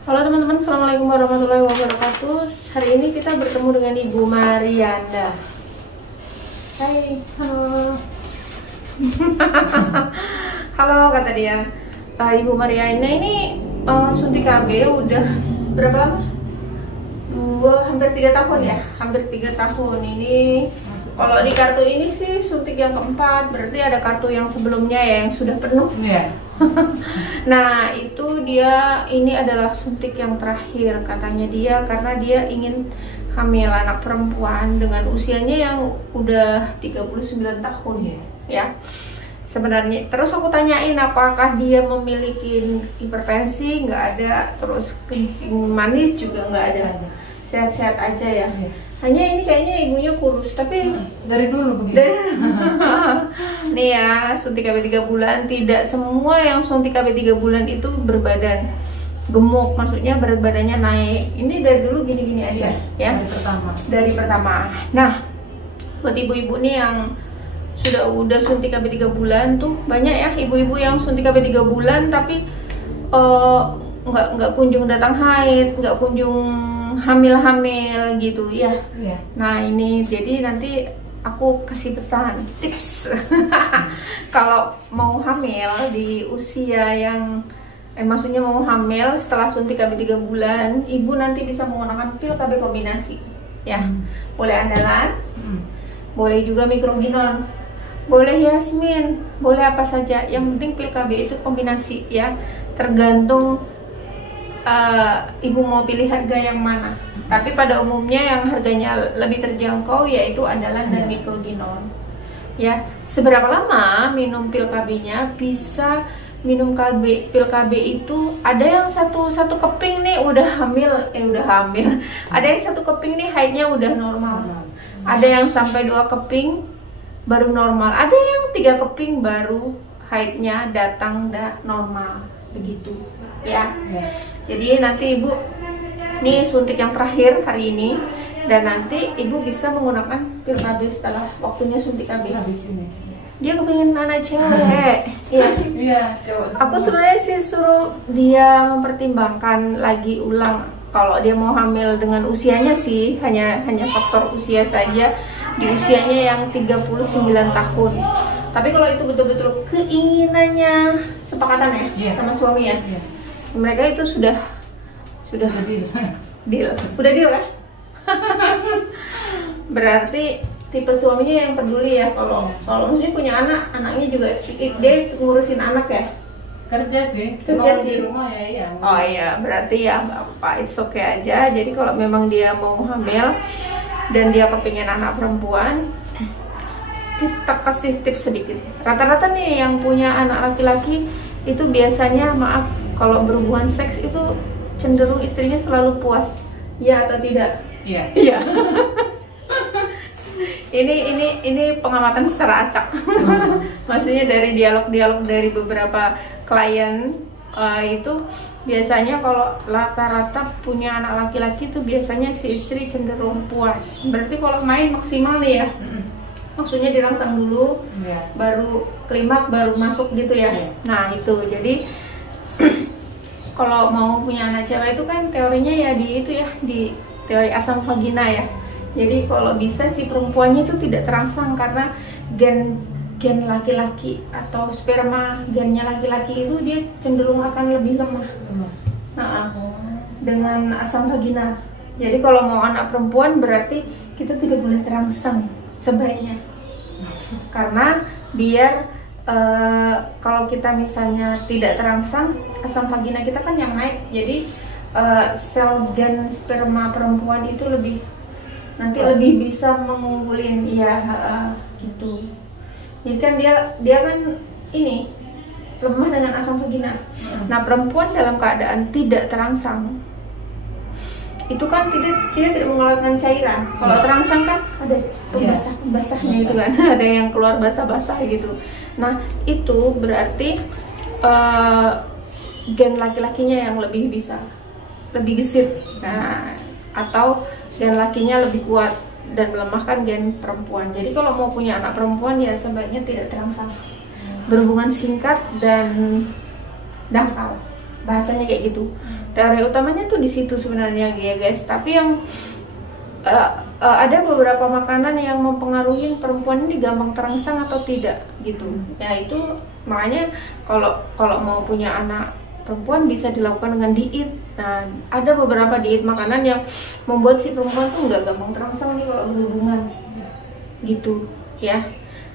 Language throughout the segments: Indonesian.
Halo teman-teman, assalamualaikum warahmatullahi wabarakatuh. Hari ini kita bertemu dengan Ibu Marianda. Hai, halo. Halo kata dia. Ibu Marianda ini suntik KB udah berapa lama? Hampir 3 tahun ya, hampir 3 tahun ini. Kalau di kartu ini sih suntik yang keempat, berarti ada kartu yang sebelumnya ya yang sudah penuh. Iya. Nah itu dia, ini adalah suntik yang terakhir katanya dia, karena dia ingin hamil anak perempuan dengan usianya yang udah 39 tahun ya. Sebenarnya terus aku tanyain apakah dia memiliki hipertensi, nggak ada, terus kencing manis juga nggak ada, sehat-sehat aja ya. Hanya ini kayaknya ibunya kurus, tapi dari dulu begitu. Nih ya, suntik KB 3 bulan, tidak semua yang suntik KB 3 bulan itu berbadan gemuk, maksudnya berat badannya naik. Ini dari dulu gini-gini aja ya. Dari pertama. Nah, buat ibu-ibu nih yang udah suntik KB 3 bulan tuh banyak ya ibu-ibu yang suntik KB 3 bulan tapi nggak kunjung datang haid, nggak kunjung hamil gitu ya. Nah ini jadi nanti aku kasih pesan tips kalau mau hamil di usia yang maksudnya mau hamil setelah suntik KB 3 bulan, ibu nanti bisa menggunakan pil KB kombinasi ya. Boleh andalan, boleh juga mikroginon, boleh Yasmin, boleh apa saja, yang penting pil KB itu kombinasi ya. Tergantung ibu mau pilih harga yang mana, tapi pada umumnya yang harganya lebih terjangkau yaitu andalan dan mikroginon ya. Seberapa lama minum pil KB-nya? Bisa minum pil KB itu ada yang satu keping nih udah hamil, ada yang satu keping nih haidnya udah normal, ada yang sampai 2 keping baru normal, ada yang 3 keping baru haidnya datang normal begitu ya. Jadi nanti ibu nih suntik yang terakhir hari ini, dan nanti ibu bisa menggunakan pil KB setelah waktunya suntik KB habis ini. Dia kepingin anak cewek. Iya. Aku sebenarnya sih suruh dia mempertimbangkan lagi ulang kalau dia mau hamil dengan usianya sih, hanya faktor usia saja, di usianya yang 39 tahun. Tapi kalau itu betul-betul keinginannya, sepakatan ya sama suami ya. Mereka itu sudah deal. Udah deal kan? Berarti tipe suaminya yang peduli ya. Kalau maksudnya punya anaknya juga dia ngurusin anak ya. Kerja sih di rumah ya. Iya. Oh iya, berarti ya nggak apa-apa, it's okay aja. Jadi kalau memang dia mau hamil dan dia kepingin anak perempuan, kita kasih tips sedikit. Rata-rata nih yang punya anak laki-laki itu biasanya, maaf, kalau berhubungan seks itu cenderung istrinya selalu puas, ya atau tidak? Iya. ini pengamatan secara acak. Maksudnya dari dialog dari beberapa klien itu biasanya kalau rata-rata punya anak laki-laki itu biasanya si istri cenderung puas. Berarti kalau main maksimal nih ya. Maksudnya dirangsang dulu, baru klimaks, baru masuk gitu ya. Nah itu, jadi kalau mau punya anak cewek itu kan teorinya ya di teori asam vagina ya. Jadi kalau bisa si perempuannya itu tidak terangsang, karena gen laki-laki atau sperma gennya laki-laki itu dia cenderung akan lebih lemah dengan asam vagina. Jadi kalau mau anak perempuan berarti kita tidak boleh terangsang sebaiknya, karena biar kalau kita misalnya tidak terangsang, asam vagina kita kan yang naik, jadi sel gen sperma perempuan itu lebih bisa mengunggulin gitu. Jadi kan dia kan ini lemah dengan asam vagina. Nah perempuan dalam keadaan tidak terangsang itu kan tidak mengeluarkan cairan. Kalau terangsang kan ada basahnya itu kan, ada yang keluar basah-basah gitu. Nah itu berarti gen laki-lakinya yang lebih gesit. Nah atau gen lakinya lebih kuat dan melemahkan gen perempuan. Jadi kalau mau punya anak perempuan ya sebaiknya tidak terangsang, berhubungan singkat dan dangkal bahasanya kayak gitu. Teori utamanya tuh di situ sebenarnya ya guys. Tapi yang ada beberapa makanan yang mempengaruhi perempuan ini gampang terangsang atau tidak gitu. Ya itu makanya kalau mau punya anak perempuan bisa dilakukan dengan diet. Nah, ada beberapa diet makanan yang membuat si perempuan tuh nggak gampang terangsang nih kalau berhubungan gitu ya.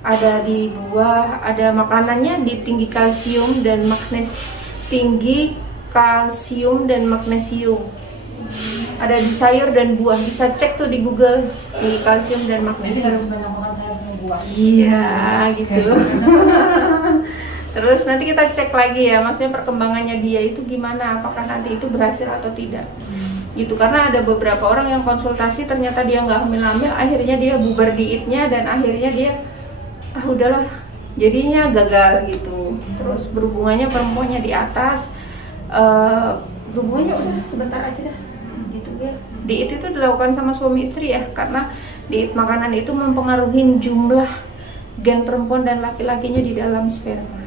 Ada di buah, ada makanannya di tinggi kalsium dan magnesium. Ada di sayur dan buah, bisa cek tuh di Google di kalsium dan magnesium. Jadi harus banyak makan sayur sama buah. Iya gitu. Terus nanti kita cek lagi ya, maksudnya perkembangannya dia itu gimana, apakah nanti itu berhasil atau tidak. Gitu, karena ada beberapa orang yang konsultasi ternyata dia nggak hamil-hamil, akhirnya dia bubar dietnya dan akhirnya dia udahlah, jadinya gagal gitu. Terus berhubungannya perempuannya di atas, berhubungannya udah sebentar aja dah gitu ya. Diet itu dilakukan sama suami istri ya, karena diet makanan itu mempengaruhi jumlah gen perempuan dan laki-lakinya di dalam sperma.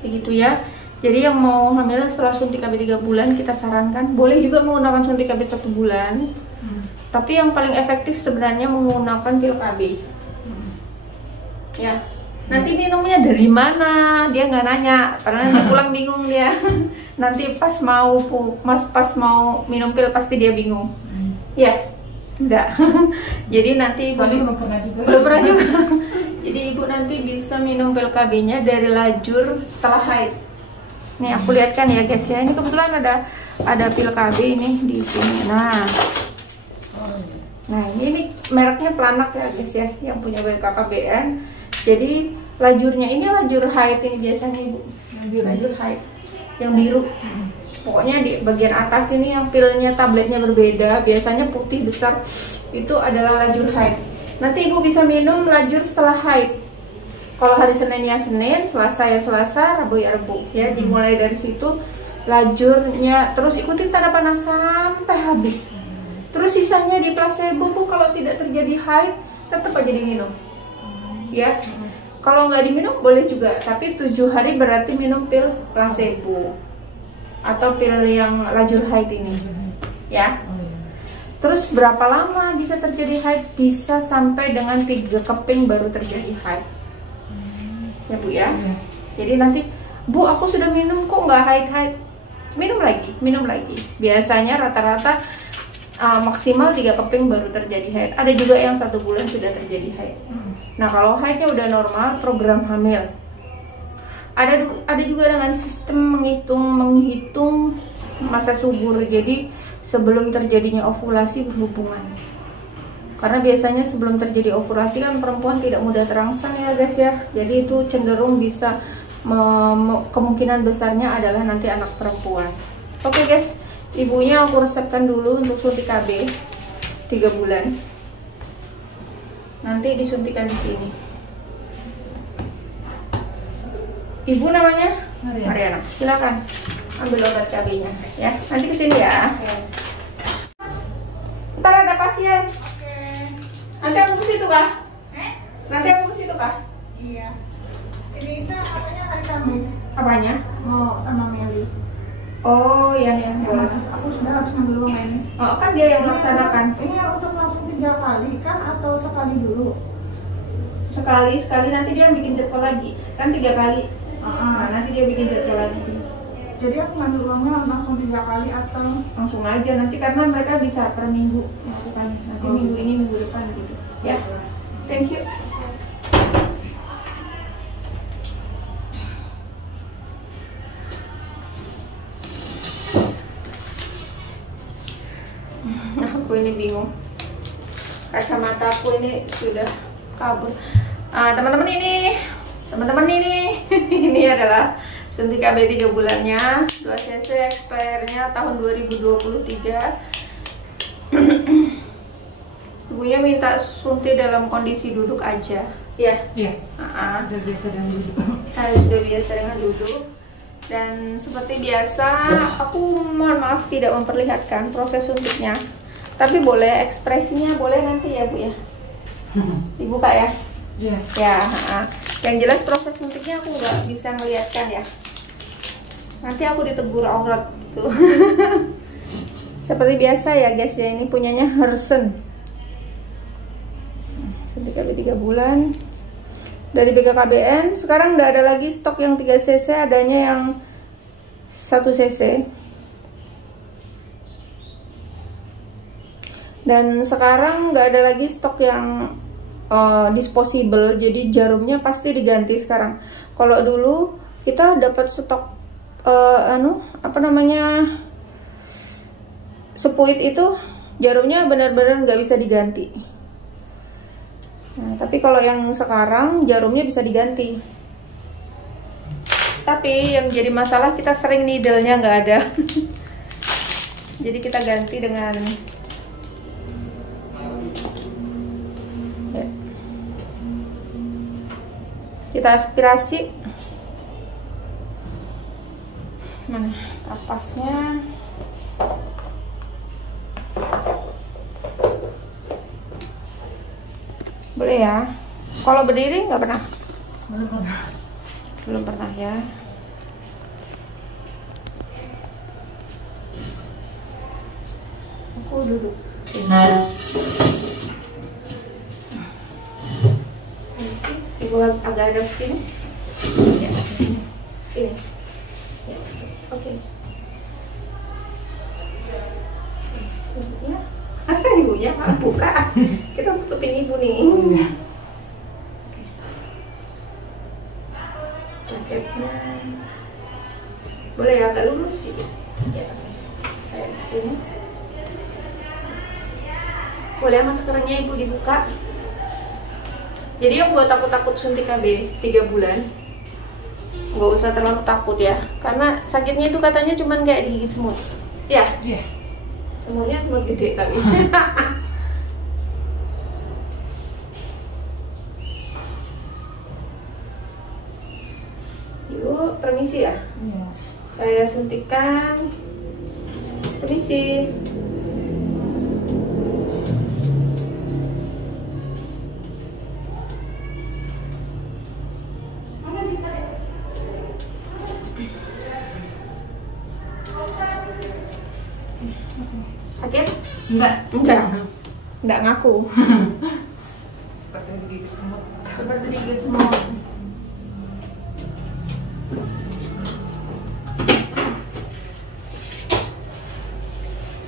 Begitu ya. Jadi yang mau hamil setelah suntik KB 3 bulan kita sarankan boleh juga menggunakan suntik KB 1 bulan. Tapi yang paling efektif sebenarnya menggunakan pil KB. Ya. Nanti minumnya dari mana? Dia nggak nanya, karena nanti pulang bingung dia. Nanti pas mau minum pil pasti dia bingung. Ya. Enggak. Jadi nanti soalnya belum pernah juga. Jadi ibu nanti bisa minum pil KB-nya dari lajur setelah haid. Nih aku lihatkan ya guys ya. Ini kebetulan ada pil KB ini di sini. Nah ini mereknya Planak ya guys ya, yang punya BKKBN. Jadi lajurnya ini lajur haid ini biasanya ibu. Lajur haid yang biru. Pokoknya di bagian atas ini yang pilnya tabletnya berbeda. Biasanya putih besar itu adalah lajur haid. Nanti ibu bisa minum lajur setelah haid. Kalau hari Senin ya Senin, Selasa ya Selasa, Rabu ya Rabu. Ya, dimulai dari situ lajurnya, terus ikuti tanda panas sampai habis. Terus sisanya di placebo bu, kalau tidak terjadi haid tetap aja diminum. Ya, kalau nggak diminum boleh juga, tapi 7 hari berarti minum pil placebo atau pil yang lajur haid ini. Ya. Terus berapa lama bisa terjadi haid? Bisa sampai dengan 3 keping baru terjadi haid. Ya bu ya. Jadi nanti, bu aku sudah minum kok nggak haid-haid. Minum lagi. Biasanya rata-rata maksimal 3 keping baru terjadi haid. Ada juga yang 1 bulan sudah terjadi haid. Nah kalau haidnya udah normal, program hamil. Ada juga dengan sistem menghitung masa subur. Jadi sebelum terjadinya ovulasi berhubungan. Karena biasanya sebelum terjadi ovulasi kan perempuan tidak mudah terangsang ya guys ya. Jadi itu cenderung bisa kemungkinan besarnya adalah nanti anak perempuan. Oke guys, ibunya aku resepkan dulu untuk suntik KB 3 bulan. Nanti disuntikan di sini. Ibu namanya Mariana. Silakan ambil obat KB-nya ya. Nanti kesini ya. Ntar ada pasien. Nanti aku ke situ kah? Nanti aku ke situ kah? Iya. Ini katanya hari Kamis. Apanya? Mau sama Meli. Oh iya ya. Aku sudah harus ngambil uang ini. Oh kan dia yang melaksanakan. Ini untuk langsung 3 kali kan atau sekali dulu? Sekali nanti dia bikin jadwal lagi. Kan 3 kali. Nah, nanti dia bikin jadwal lagi. Jadi aku ngambil uangnya langsung 3 kali atau langsung aja nanti, karena mereka bisa per minggu melakukannya. Nanti minggu ini minggu depan gitu. Ya. Thank you. Aku ini bingung. Kacamataku ini sudah kabur. Teman-teman ini ini adalah suntik KB 3 bulannya, 2 cc, expire-nya tahun 2023. Ibunya minta suntik dalam kondisi duduk aja. Ya. Iya. Sudah biasa dengan duduk. Sudah biasa dengan duduk. Dan seperti biasa, aku mohon maaf tidak memperlihatkan proses suntiknya. Tapi boleh ekspresinya, boleh nanti ya Bu ya. Dibuka ya. Iya. Ya, yang jelas proses suntiknya aku nggak bisa melihatkan ya. Nanti aku ditegur aurat gitu. Seperti biasa ya guys ya, ini punyanya Hersen. Suntik KB 3 bulan dari BKKBN. Sekarang udah ada lagi stok yang 3 cc, adanya yang 1 cc. Dan sekarang nggak ada lagi stok yang disposable, jadi jarumnya pasti diganti sekarang. Kalau dulu kita dapat stok apa namanya, sepuit itu jarumnya benar-benar nggak bisa diganti. Nah, tapi kalau yang sekarang jarumnya bisa diganti. Tapi yang jadi masalah kita sering needle-nya nggak ada. Jadi kita ganti dengan ya, kita aspirasi. Mana kapasnya? Boleh ya. Kalau berdiri nggak pernah. Belum pernah ya. Aku duduk sini. Ibu agak ada ke sini. Ya. Sini. Ya. Oke. Ibunya. Ada ibunya, buka. Kita tutupin ibu nih. Jaketnya boleh ya, agak lurus sedikit. Ya, kayak di sini. Boleh maskernya ibu dibuka. Jadi yang buat takut suntik KB 3 bulan, nggak usah terlalu takut ya, karena sakitnya itu katanya cuman kayak digigit semut. Ya, Iya. semutnya semut gede tapi. Ibu, permisi ya. Iya. Saya suntikan. Permisi. Sakit? Enggak ngaku. Seperti digigit semut. Seperti digigit semut.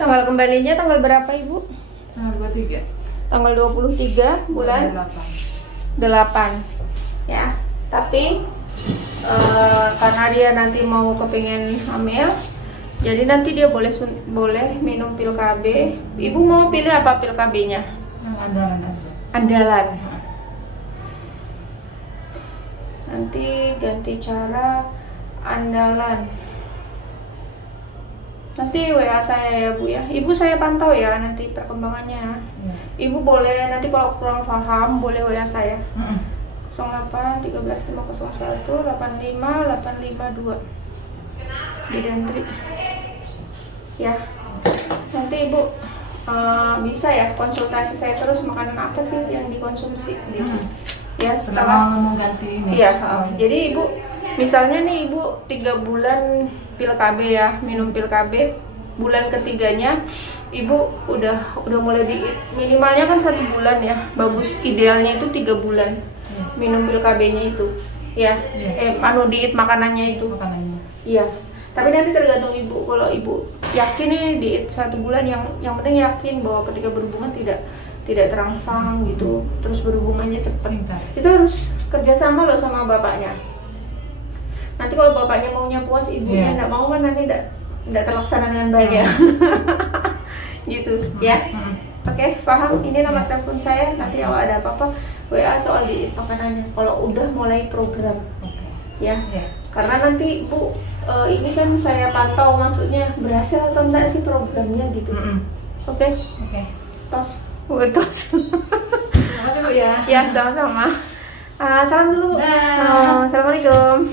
Tanggal kembalinya tanggal berapa Ibu? Tanggal 23. Tanggal 23 bulan 8. Ya. Tapi karena dia nanti mau kepingin hamil, jadi nanti dia boleh minum pil KB. Ibu mau pilih apa pil KB-nya? Yang andalan aja. Andalan. Nanti ganti cara andalan. Nanti WA saya ya Bu ya. Ibu saya pantau ya nanti perkembangannya. Iya. Ibu boleh nanti kalau kurang paham boleh WA saya. 08 13 501 85 852 Bidantri. Ya. Nanti Ibu bisa ya konsultasi saya terus makanan apa sih yang dikonsumsi gitu. Ya, setelah mau ganti ini. Iya, jadi Ibu misalnya nih Ibu 3 bulan pil KB ya, minum pil KB, bulan ketiganya Ibu udah mulai diet, minimalnya kan 1 bulan ya, bagus, idealnya itu 3 bulan minum pil KB-nya itu ya, diet makanannya itu. Iya, tapi nanti tergantung Ibu. Kalau Ibu yakin nih diet 1 bulan, yang penting yakin bahwa ketika berhubungan tidak terangsang gitu, terus berhubungannya cepat. Itu harus kerjasama loh sama bapaknya. Nanti kalau bapaknya maunya puas, ibunya nggak mau kan nanti nggak terlaksana dengan baik ya. Gitu ya. Oke, paham. Ini nomor telepon saya. Nanti kalau ada apa-apa WA soal diet makanannya. Kalau udah mulai program, ya. Karena nanti Bu, ini kan saya pantau, maksudnya berhasil atau enggak sih programnya gitu. Oke. Tos. Tos. Terima kasih Bu ya. Ya, sama-sama. Salam dulu. Assalamualaikum.